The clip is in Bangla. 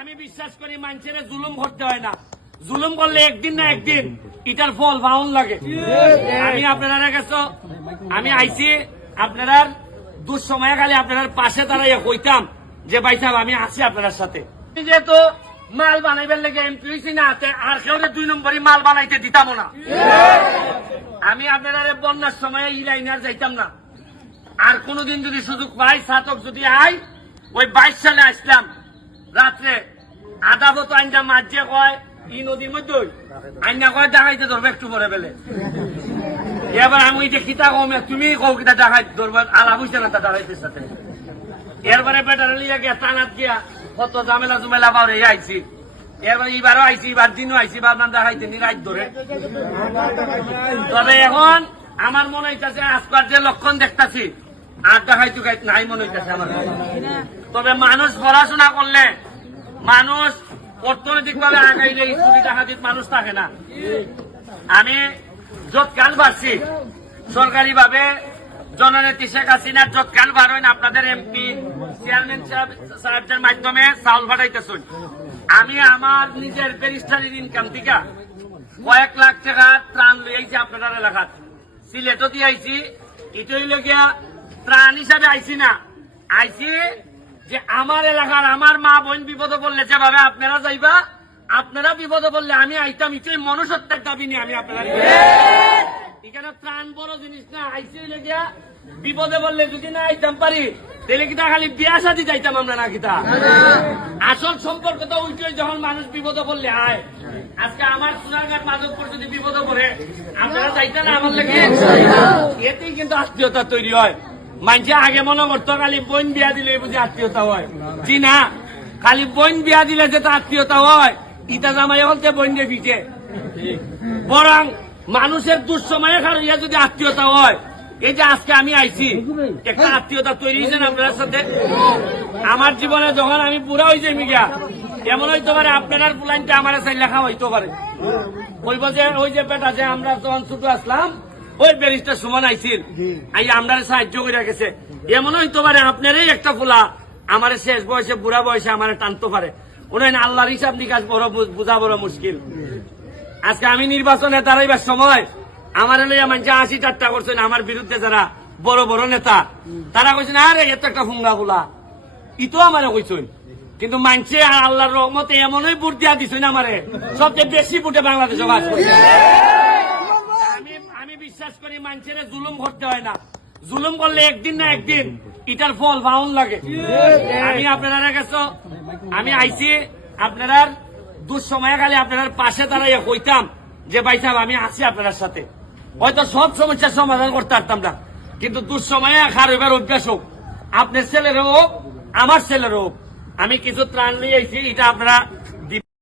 আমি বিশ্বাস করি মানুষের জুলুম করতে হয় না, জুলুম করলে একদিন না একদিন এটার ফল পাউন লাগে। আমি আপনারা কাছে আমি আইছি আপনার দুঃসময়ে খালি আপনার পাশে দাঁড়াইয়া কইতাম যে ভাই সাহেব আমি আছি আপনার সাথে। যেহেতু মাল বানাইবার লেগে এমপি হয়েছি না, আর কেউ 2 নম্বরই মাল বানাইতে দিতাম না। আমি আপনারা বন্যার সময় এই লাইনার যাইতাম না। আর কোনদিন যদি সুযোগ পাই ছাতক যদি আই, ওই 22 সালে আসলাম রাত্রে আদাবত আইনটা মাঝে কয় ই নদীর মধ্যে আইনা কয় ডাকাইতে ধরবে একটু পরে বেলে। এবার আমি যে খিতা কমে তুমি কৌ কিতা ডাকাই ধরবে আলাপ হইছে না তা ডাকাইতের সাথে। এরপরে বেটার লিয়া গিয়া টানাত গিয়া কত ঝামেলা জুমেলা পাওয়া আইছি। এরপরে এবারও আইছি, এবার দিনও আইছি, বারবার ডাকাইতে নি রাত ধরে। তবে এখন আমার মনে হইতেছে আজকাল যে লক্ষণ দেখতেছি আর ডাকাইতে নাই মনে হইতেছে আমার। তবে মানুষ পড়াশোনা করলে, মানুষ অর্থনৈতিক ভাবে আগাইলে চুরি ডাকাতির মানুষ থাকে না। আমি যৎকাল পারছি সরকারি ভাবে জননেত্রী শেখ হাসিনার যৎকাল পারেন আপনাদের এমপি চেয়ারম্যান সাহেবের মাধ্যমে চাউল পাঠাইতেছেন। আমি আমার নিজের ব্যারিস্টারির ইনকাম থেকে কয়েক লাখ টাকা ত্রাণ লইয়াছি আপনাদের এলাকার। সিলেটও দিয়ে আইছি, এটাই লগিয়া ত্রাণ হিসাবে আইছি না, আইছি যে আমার এলাকার আমার মা বোন বিপদে পড়লে যেভাবে আপনারা যাইবা, আপনারা বিপদে পড়লে আমি আইতাম, এটাই মনুষ্যত্বের দাবি নিয়ে আমি আপনারা এখানে ত্রাণ বড় জিনিস না। আইসি লেগিয়া বিপদে পড়লে যদি না আইতাম পারি তাহলে কিতা খালি বিয়া শাদী যাইতাম আমরা না কিতা। আসল সম্পর্ক তো উল্টোই, যখন মানুষ বিপদে পড়লে আয়। আজকে আমার সোনারঘাট মাধবপুর যদি বিপদে পড়ে আপনারা যাইতেন না আমার লেগে, এতেই কিন্তু আত্মীয়তা তৈরি হয়। মানুষে আগে মনে করতো খালি বোন বিয়া দিলে বুঝি আত্মীয়তা হয়, জি না, খালি বোন বিয়া দিলে যেটা আত্মীয়তা হয় ইটা জামাই হলতে বোন দিয়ে পিঠে। বরং মানুষের দুঃসময়ে খারিয়া যদি আত্মীয়তা হয়, এই যে আজকে আমি আইছি একটা আত্মীয়তা তৈরি হয়েছে না আপনার সাথে। আমার জীবনে যখন আমি পুরা হয়েছে মিগা, এমন হইতে পারে আপনার প্লানটা আমার চাই লেখা হইতে পারে। ওই বছর ওই যে বেটা যে আমরা যখন ছোট আসলাম ওই ব্যারিস্টার সুমন আইছিল, আমরা সাহায্য করে গেছে। এমন হইতে পারে আপনারই একটা ফুলা আমার শেষ বয়সে বুড়া বয়সে আমার টানতে পারে। উনি আল্লাহর হিসাব নিকাশ বড় বোঝা বড় মুশকিল। আজকে আমি নির্বাচনে দাঁড়াইবার সময় আমার লইয়া মানুষ 80 ঠাট্টা করছেন আমার বিরুদ্ধে, যারা বড় বড় নেতা তারা কইছেন আরে এত একটা ফুঙ্গা ফুলা, ইতো আমারে কইছেন। কিন্তু মানছে আল্লাহর রহমতে এমনই ভোট দিয়া দিছেন আমারে, সবচেয়ে বেশি ভোটে বাংলাদেশে বাস করে। আমি বিশ্বাস করি মানুষের জুলুম করতে হয় না, জুলুম করলে একদিন না একদিন এটার ফল পাউন লাগে। আমি আপনারা কাছে আমি আইছি আপনারা দুঃসময়ে খালি আপনার পাশে দাঁড়াইয়া কইতাম যে ভাই সাহেব আমি আছি আপনার সাথে। হয়তো সব সমস্যার সমাধান করতে পারতাম না, কিন্তু দুঃসময়ে খার হইবার অভ্যাস হোক, আপনার ছেলের হোক আমার ছেলের হোক, আমি কিছু ত্রাণ নিয়ে আইছি, এটা আপনারা